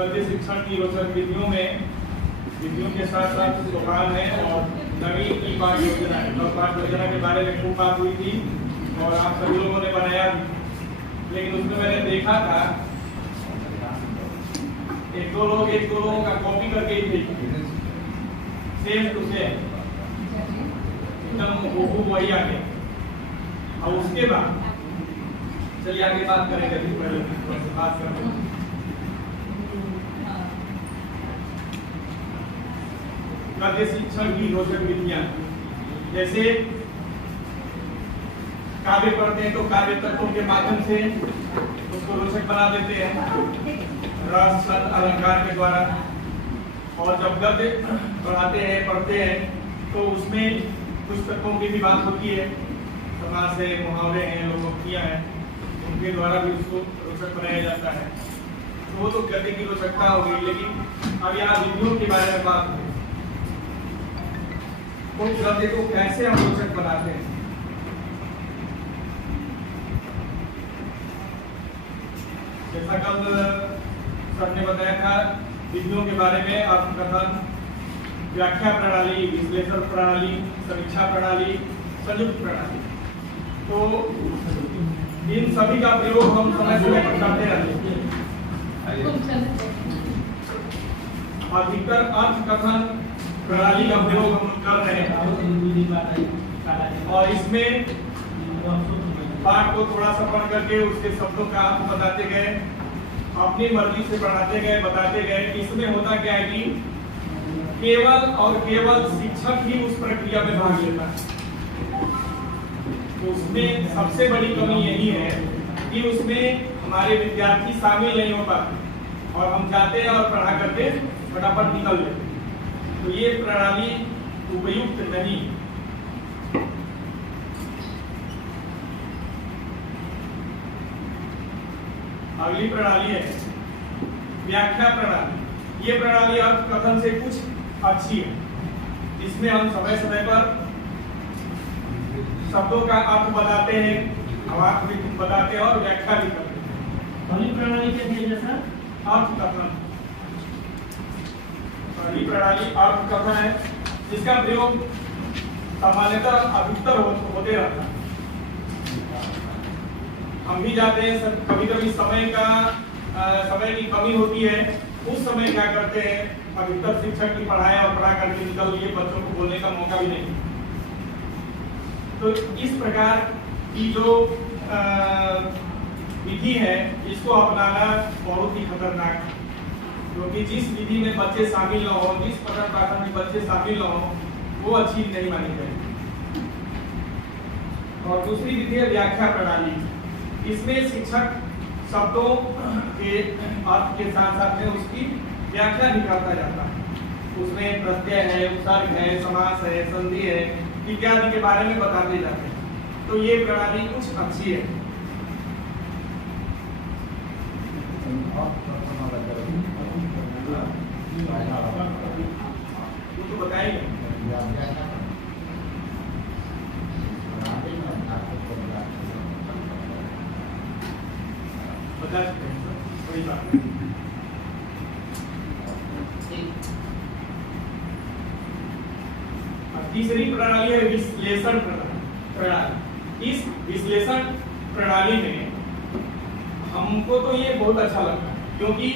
गद्य शिक्षण की रोचक विधियों के साथ साथ सोपान है और नवीन की पाठ योजना है। तो पाठ योजना के बारे में खूब बात हुई थी और आप सभी लोगों ने बनाया भी, लेकिन उसमें मैंने देखा था एक दो लोगों का कॉपी करके ही भेजी, सेम टू सेम एकदम हूबहू वही आगे। और उसके बाद चलिए आगे बात करेंगे, पहले बात करेंगे गद्य शिक्षण की रोचक विधियां। जैसे काव्य पढ़ते हैं तो काव्य तत्वों के माध्यम से उसको रोचक बना देते हैं रस छंद अलंकार के द्वारा। और जब गद्य पढ़ते हैं तो उसमें कुछ तत्वों की भी बात होती है, समास है, मुहावरे हैं, लोकोक्तियां हैं, उनके द्वारा भी उसको रोचक बनाया जाता है। तो वो तो गद्य की रोचकता हो गई। लेकिन अब यहाँ विधियों के बारे में बात करें तो गद्य को कैसे हम रोचक बनाते हैं। जैसा कल सर ने बताया था विधियों के बारे में, अर्थकथन, व्याख्या प्रणाली, विश्लेषण प्रणाली, समीक्षा प्रणाली, संयुक्त प्रणाली। तो इन सभी का प्रयोग हम समय समय पर करते रहते हैं। अधिकतर अर्थकथन प्रणाली का प्रयोग हम कर रहे हैं और इसमें पाठ को थोड़ा सा पढ़ करके उसके शब्दों का अर्थ बताते गए, अपनी मर्जी से बढ़ाते गए, बताते गए। इसमें होता क्या है कि केवल और केवल शिक्षक ही उस प्रक्रिया में भाग लेता है। तो उसमें सबसे बड़ी कमी यही है कि उसमें हमारे विद्यार्थी शामिल नहीं हो पाते और हम जाते हैं और पढ़ा करके फटाफट निकल लेते। तो ये प्रणाली उपयुक्त नहीं। अगली प्रणाली है व्याख्या प्रणाली। ये प्रणाली अर्थकथन से कुछ अच्छी है। इसमें हम समय समय पर शब्दों का अर्थ बताते हैं, अर्थ भी बताते हैं और व्याख्या भी करते हैं। पहली प्रणाली क्या थी जैसा? अर्थकथन। पहली प्रणाली अर्थकथन है जिसका प्रयोग सामान्यतः अधिकतर होते रहता है। हम भी जाते हैं, कभी कभी समय की कमी होती है, उस समय क्या करते हैं, अधिकतर शिक्षक की पढ़ाया और पढ़ा करके निकल लिए, बच्चों को बोलने का मौका भी नहीं। तो इस प्रकार की जो विधि है इसको अपनाना बहुत ही खतरनाक है, क्योंकि जिस विधि में बच्चे शामिल न हो, जिस पठन पाठन में बच्चे शामिल न हो, वो अच्छी नहीं मानी जाएगी। और दूसरी विधि है व्याख्या प्रणाली। इसमें शिक्षक शब्दों के अर्थ के साथ साथ में उसकी व्याख्या निकालता जाता है। उसमें प्रत्यय है, उपसर्ग है, समास है, संधि है इत्यादि के बारे में बताते जाते हैं। तो ये प्रणाली कुछ अच्छी है। तो बताइए बता सकते हैं सर, कोई बात नहीं। तीसरी प्रणाली है विश्लेषण प्रणाली। इस विश्लेषण प्रणाली में हमको तो ये बहुत अच्छा लगता है, क्योंकि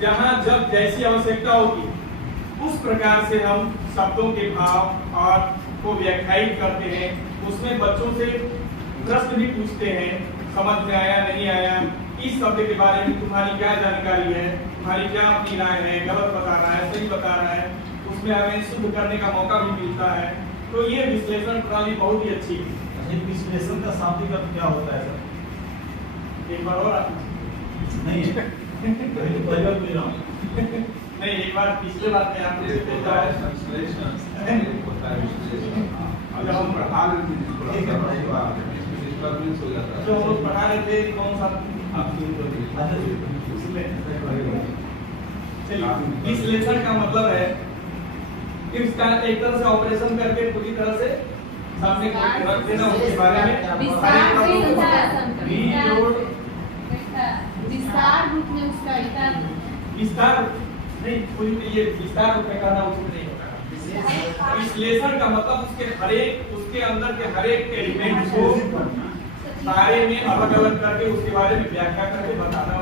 जहां जब जैसी आवश्यकता होगी उस प्रकार से हम शब्दों के भाव और को व्याख्यायित करते हैं। उसमें बच्चों से प्रश्न भी पूछते हैं, समझ में आया नहीं आया, इस शब्द के बारे में तुम्हारी क्या जानकारी है, तुम्हारी क्या अपनी राय है, गलत बता रहा है, सही बता रहा है, उसमें हमें शुद्ध करने का मौका भी मिलता है। तो ये विश्लेषण प्रणाली बहुत ही अच्छी है। विश्लेषण का शाब्दिक अर्थ क्या होता है सर? एक बार और नहीं है नहीं, एक बार पिछले बात में आपने जो हम पढ़ा रहे थे कौन सा विश्लेषण का मतलब है कि इसका एक तरह से ऑपरेशन करके पूरी तरह से सामने रख देना, उसके बारे में विस्तार रूप में उसका विस्तार नहीं, कोई ये विस्तार रूप में कहना उचित नहीं होता। विश्लेषण का मतलब उसके अंदर के हर एक एलिमेंट को बारे में अलग अलग करके उसके बारे में व्याख्या करके बताना।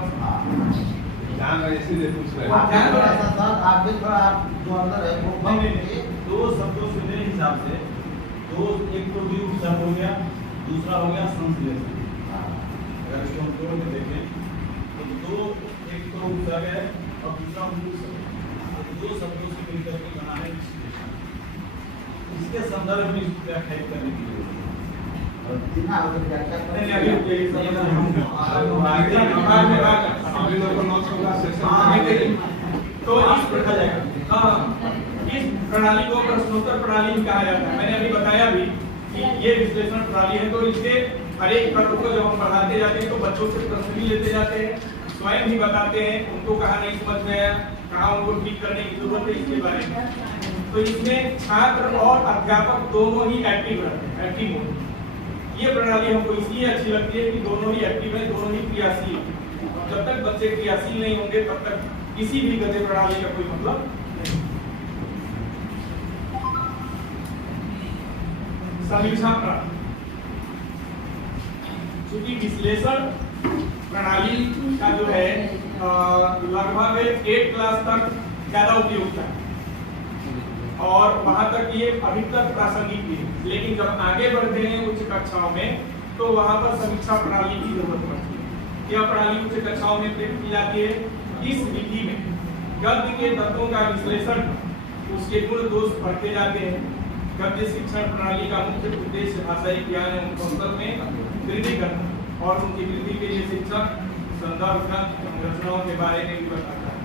ध्यान रहे इसीलिए पूछ रहे आप हैं। आप भी थोड़ा आप जो अंदर है वो नहीं, दो शब्दों से मेरे हिसाब से दो, एक तो व्यूज शब्द हो गया, दूसरा हो गया संश्लेषण। अगर इसको हम जोड़ के देखें तो दो, एक तो उपसर्ग है और दूसरा मूल शब्द है। तो दो शब्दों से मिलकर के बना है विश्लेषण। इसके संदर्भ में इसको व्याख्यायित करने के लिए अभी लोग को नोट्स होगा सेशन तो इस प्रणाली को प्रश्नोत्तर प्रणाली भी कहा जाता है। मैंने अभी बताया भी कि ये विश्लेषण प्रणाली है। तो इसके हर एक प्रश्न को जब हम पढ़ाते जाते हैं तो बच्चों से प्रश्न भी लेते जाते हैं, स्वयं भी बताते हैं उनको कहाँ नहीं समझ में आया, कहाँ उनको ठीक करने की जरूरत है, इसके बारे में। तो इसमें छात्र और अध्यापक दोनों ही एक्टिव रहते हैं, एक्टिव मोड। ये प्रणाली हमको इसलिए अच्छी लगती है कि दोनों ही एक्टिव है, दोनों ही क्रियाशील। जब तक बच्चे क्रियाशील नहीं होंगे तब तक किसी भी गद्य प्रणाली का कोई मतलब नहीं। समीक्षा प्रणाली, चूंकि विश्लेषण प्रणाली का जो है लगभग 8 क्लास तक ज्यादा उपयोगिता है और वहां तक ये अभी तक प्रासंगिक भी है। लेकिन जब आगे बढ़ते हैं उच्च कक्षाओं में तो वहां पर समीक्षा प्रणाली की जरूरत पड़ती है। यह प्रणाली उच्च कक्षाओं में प्रयोग की जाती है। इस विधि में गद्य के तत्वों का विश्लेषण, उसके गुण दोष पढ़ते जाते हैं। गद्य शिक्षण प्रणाली का मुख्य उद्देश्य भाषाई ज्ञान एवं कौशल में वृद्धि करना और उनकी वृद्धि के लिए शिक्षक संदर्भ संरचनाओं के बारे में भी बताता है।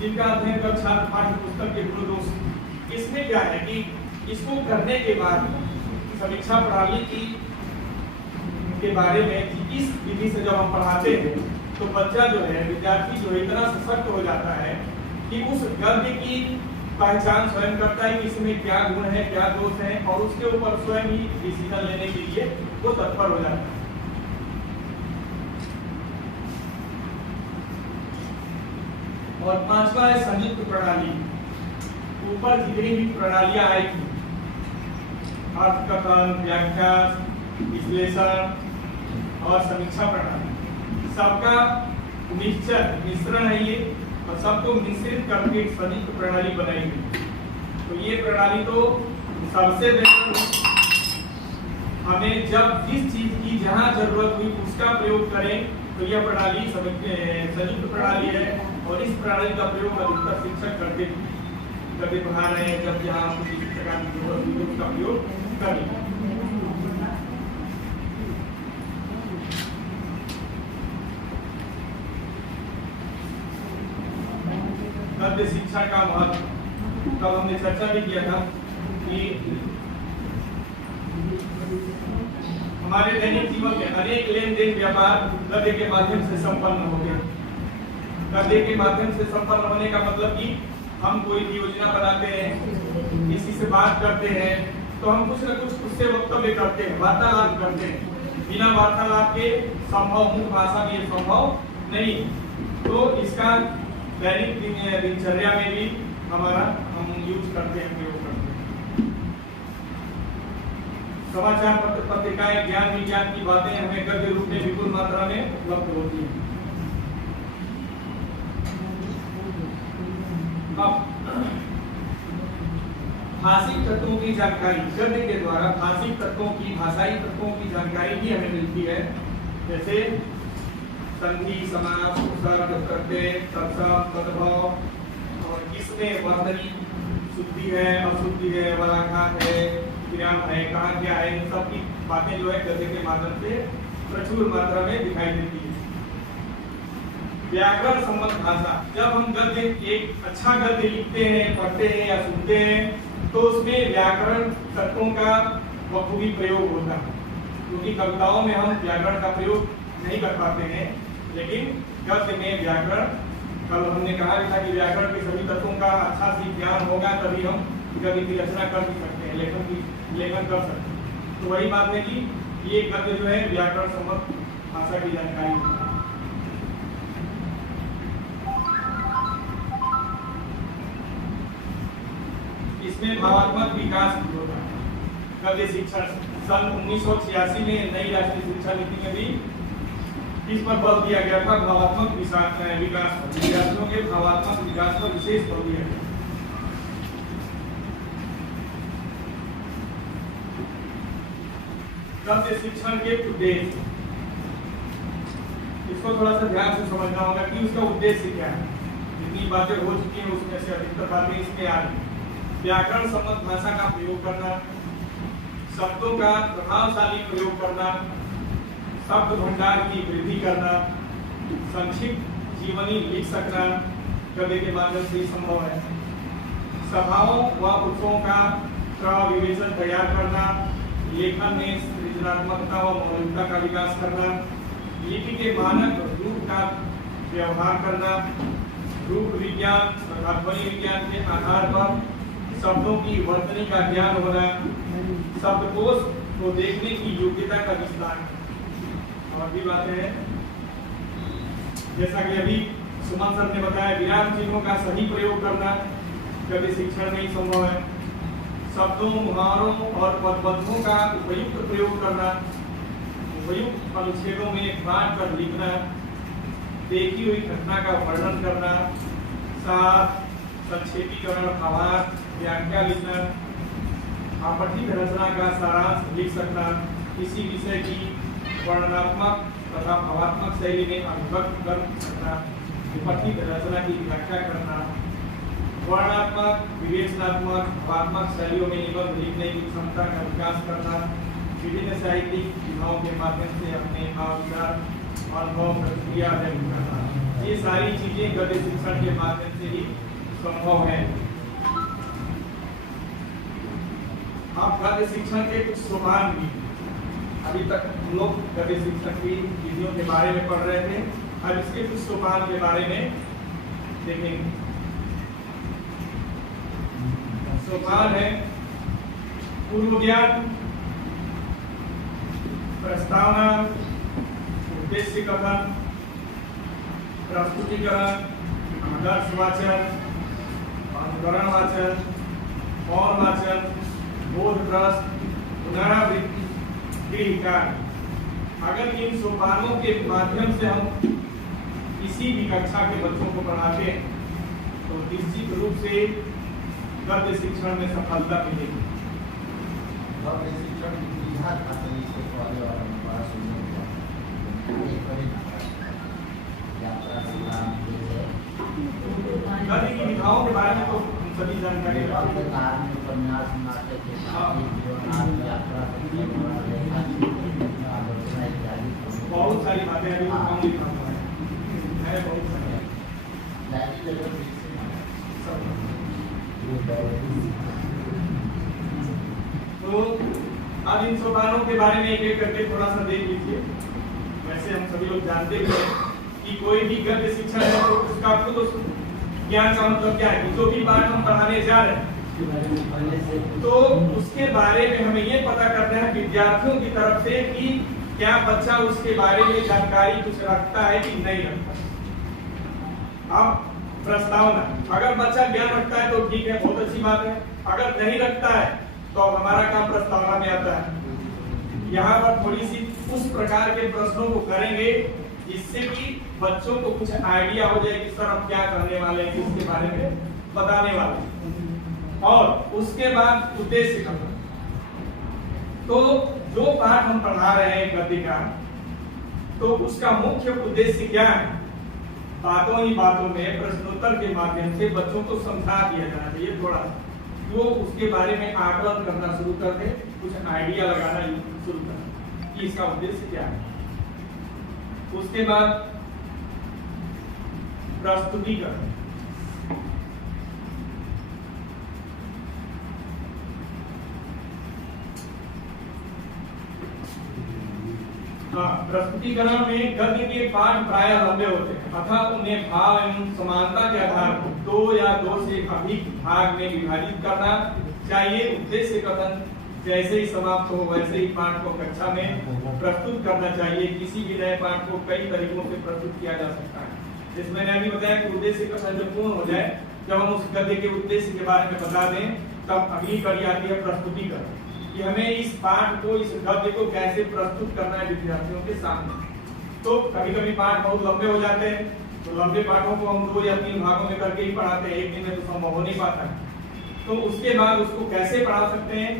जिनका अध्ययन कर छात्र पाठ्य पुस्तक के गुण दोष, इसमें क्या है कि इसको करने के बाद समीक्षा प्रणाली की के बारे में इस विधि से जब हम पढ़ाते हैं तो बच्चा जो है, विद्यार्थी जो है इतना सशक्त हो जाता है कि उस गद्य की पहचान स्वयं करता है कि इसमें क्या गुण है, क्या दोष है और उसके ऊपर स्वयं ही डिसीजन लेने के लिए वो तत्पर हो जाता है। और पांचवा है संयुक्त प्रणाली। ऊपर जितनी भी प्रणालियां आई थी, अर्थकथन, व्याख्या, विश्लेषण और समीक्षा प्रणाली, सबका मिश्रण है ये और सबको मिश्रित करके एक संयुक्त प्रणाली बनाई गई। तो ये प्रणाली तो सबसे बेहतर हमें जब जिस चीज की जहां जरूरत हुई उसका प्रयोग करें तो यह प्रणाली संयुक्त प्रणाली है। और इस प्रणाली का प्रयोग अधिकतर शिक्षक करते पढ़ा रहे हैं। जब जहाँ किसी प्रकार की जरूरत हुई उसका प्रयोग करें। गद्य शिक्षा का महत्व कल हमने चर्चा भी किया था कि हमारे दैनिक जीवन में अनेक लेन देन व्यापार गद्य के माध्यम से संपन्न हो गया। गद्य के माध्यम से संपन्न होने का मतलब कि हम कोई भी योजना बनाते हैं, किसी से बात करते हैं तो हम कुछ न कुछ उससे वक्तव्य करते हैं, वार्तालाप करते हैं। बिना वार्तालाप के संभव मुख्य भाषा में ये संभव नहीं। तो इसका दैनिक दिनचर्या में भी हम यूज करते हैं, प्रयोग करते हैं। समाचार पत्र, पत्रिकाएं, ज्ञान विज्ञान की बातें हमें गद्य रूप में विपुल मात्रा में उपलब्ध होती है। अब भाषिक तत्वों की जानकारी गद्य के द्वारा भाषिक तत्वों की, भाषाई तत्वों की जानकारी भी हमें मिलती है। जैसे संधि, समास, उपसर्ग, प्रत्यय, तत्सम, तद्भव और किसमें वर्तनी शुद्धि है, अशुद्धि है, वलाघात है, विराम है, कहाँ क्या है, इन सब की बातें जो है गद्य के माध्यम से प्रचुर मात्रा में दिखाई देती है। व्याकरण सम्मत भाषा, जब हम गद्य एक अच्छा गद्य लिखते हैं, पढ़ते हैं या सुनते हैं तो उसमें व्याकरण तत्वों का बखूबी प्रयोग होता है। क्योंकि कविताओं में हम व्याकरण का प्रयोग नहीं कर पाते हैं, लेकिन गद्य में व्याकरण, कल हमने कहा था कि व्याकरण के सभी तत्वों का अच्छा से ज्ञान होगा तभी हम गद्य की रचना कर भी सकते हैं, लेखन कर सकते हैं। तो वही बात है कि ये गद्य जो है व्याकरण सम्मत भाषा की जानकारी होता है। इसमें भावात्मक विकास भी होगा। गद्य शिक्षण सन 1986 में नई राष्ट्रीय शिक्षा नीति में भी इस पर बल दिया गया था, भावात्मक विकास पर। विद्यार्थियों के भावात्मक विकास पर विशेष बल दिया गया। गद्य शिक्षण के उद्देश्य, इसको थोड़ा सा ध्यान से समझना होगा कि उसका उद्देश्य क्या है। जितनी बातें हो चुकी हैं उसमें से अधिकतर बातें इसमें आ रही। व्याकरण सम्मत भाषा का प्रयोग करना, शब्दों का प्रभावशाली प्रयोग करना, शब्द भंडार की वृद्धि करना, संक्षिप्त जीवनी लिख सकना गद्य के माध्यम से ही संभव है। सभाओं व उत्सवों का विवेचन तैयार करना, लेखन में सृजनात्मकता व मौलिकता का विकास करना, लिपि के मानक रूप का व्यवहार करना, रूप विज्ञान तथा ध्वनि विज्ञान के आधार पर शब्दों की वर्तनी का ज्ञान होना, शब्दकोश को देखने की योग्यता का विस्तार। और भी बातें हैं, जैसा कि अभी सुमन सर ने बताया, विराम चिन्हों का सही प्रयोग करना गद्य शिक्षण में ही संभव है। शब्दों, मुहावरों और पदबंधों का उपयुक्त प्रयोग करना, उपयुक्त अनुच्छेदों में बांट कर लिखना, देखी हुई घटना का वर्णन करना, साथ संक्षेपीकरण, भावार्थ, व्याख्या लिखना, आपत्तिक रचना का सारांश लिख सकना, किसी विषय की वर्णनात्मक तथा भावात्मक शैली में अभिव्यक्त कर सकना, विपत्तिक रचना की व्याख्या करना, वर्णनात्मक, विवेचनात्मक, भावात्मक शैलियों में निबंध लिखने की क्षमता का विकास करना, विभिन्न साहित्यिक विधाओं के माध्यम से अपने भाव, विचार, अनुभव, प्रतिक्रिया व्यक्त करना। ये सारी चीजें गद्य शिक्षण के माध्यम से ही संभव है। अब गद्य शिक्षण के कुछ सोपान भी, अभी तक हम लोग गद्य शिक्षण की विधियों के बारे में पढ़ रहे थे, अब इसके कुछ सोपान के बारे में देखेंगे। सोपान है पूर्व ज्ञान, प्रस्तावना, उद्देश्य कथन, प्रस्तुतिकरण, आदर्श वाचन, अनुकरण वाचन, और वाचन, बोध प्रश्न, पुनरावृत्ति, गृहकार्य। अगर इन सोपानों के माध्यम से हम किसी भी कक्षा के बच्चों को पढ़ाते हैं तो निश्चित रूप से गद्य शिक्षण में सफलता मिलेगी। गद्य शिक्षण गद्य की विधाओं के बारे में तो सभी जानकारी बहुत सारी बातें अभी है, बहुत सारी। तो अब इन सोपानों के बारे में एक एक करके थोड़ा सा देख लीजिए। वैसे हम सभी लोग जानते हैं कि कोई भी गद्य शिक्षा है तो उसका खुद ज्ञान का मतलब क्या है। जो भी बात हम पढ़ाने जा रहे हैं तो उसके बारे में हमें ये पता करना है विद्यार्थियों की तरफ से कि क्या बच्चा उसके बारे में जानकारी कुछ रखता है कि नहीं रखता। अब प्रस्तावना, अगर बच्चा ज्ञान रखता है तो ठीक है, बहुत अच्छी बात है। अगर नहीं रखता है तो हमारा काम प्रस्तावना में आता है। यहाँ पर थोड़ी सी उस प्रकार के प्रश्नों को करेंगे जिससे कि बच्चों को कुछ आइडिया हो जाए कि सर हम क्या करने वाले हैं, इसके बारे में बताने वाले हैं। और उसके बाद उद्देश्य करना। तो जो पाठ हम पढ़ा रहे हैं गद्य का, तो उसका मुख्य उद्देश्य क्या है। बातों ही बातों में प्रश्नोत्तर के माध्यम से बच्चों को समझा दिया जाना चाहिए। थोड़ा जो उसके बारे में आकलन करना शुरू कर दे, कुछ आइडिया लगाना शुरू कर कि इसका उद्देश्य क्या है। उसके बाद प्रस्तुतिकरण। प्रस्तुतिकरण में गद्य के पाठ प्रायः लंबे होते हैं अतः उन्हें भाव एवं समानता के आधार पर 2 या 2 से अधिक भाग में विभाजित करना चाहिए। उद्देश्य कथन जैसे ही समाप्त हो वैसे ही पाठ को कक्षा में प्रस्तुत करना चाहिए। किसी भी नए पाठ को कई तरीकों से प्रस्तुत किया जा सकता है। जिसमें मैंने अभी बताया कि उद्देश्य कथन जब पूर्ण हो जाए, जब हम उस गद्य के उद्देश्य के बारे में बता दें तब अगली कड़ी आती है प्रस्तुतिकरण, कि हमें इस पाठ को, इस गद्य को कैसे प्रस्तुत करना है विद्यार्थियों के सामने। तो कभी कभी पाठ बहुत लंबे हो जाते हैं, तो लंबे पाठों को हम 2 या 3 भागों में करके ही पढ़ाते हैं, एक दिन में तो संभव हो नहीं पाता है। तो उसके बाद उसको कैसे पढ़ा सकते हैं,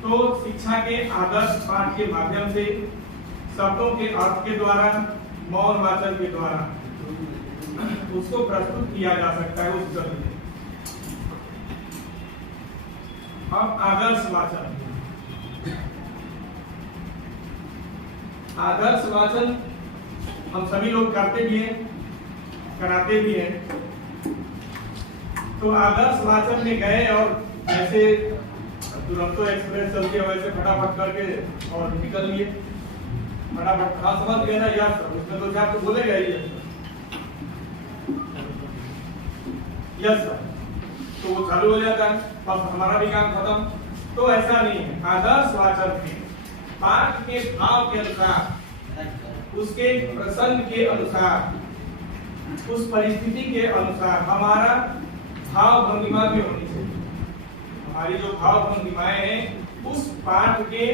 तो शिक्षा के आदर्श पाठ के माध्यम से, शब्दों के अर्थ के द्वारा, मौन वाचन के द्वारा उसको प्रस्तुत किया जा सकता है उस गद्य में। अब आदर्श वाचन, आदर्श वाचन हम सभी लोग करते भी हैं, कराते भी हैं। तो आदर्श वाचन में गए और जैसे तुरंतो एक्सप्रेस चलती है वैसे फटाफट करके और निकल लिए, फटाफट। हाँ समझ गए ना यार सर, उसमें 2-4 तो बोलेगा ही यस सर, तो वो चालू हो जाता है, बस हमारा भी काम खत्म। तो ऐसा नहीं है। आदर्श वाचन में पाठ के भाव के अनुसार, उसके प्रसंग के अनुसार, उस परिस्थिति के अनुसार हमारा भाव भंगिमा भी होनी चाहिए। हमारी जो भाव भंगिमाएं हैं उस पाठ के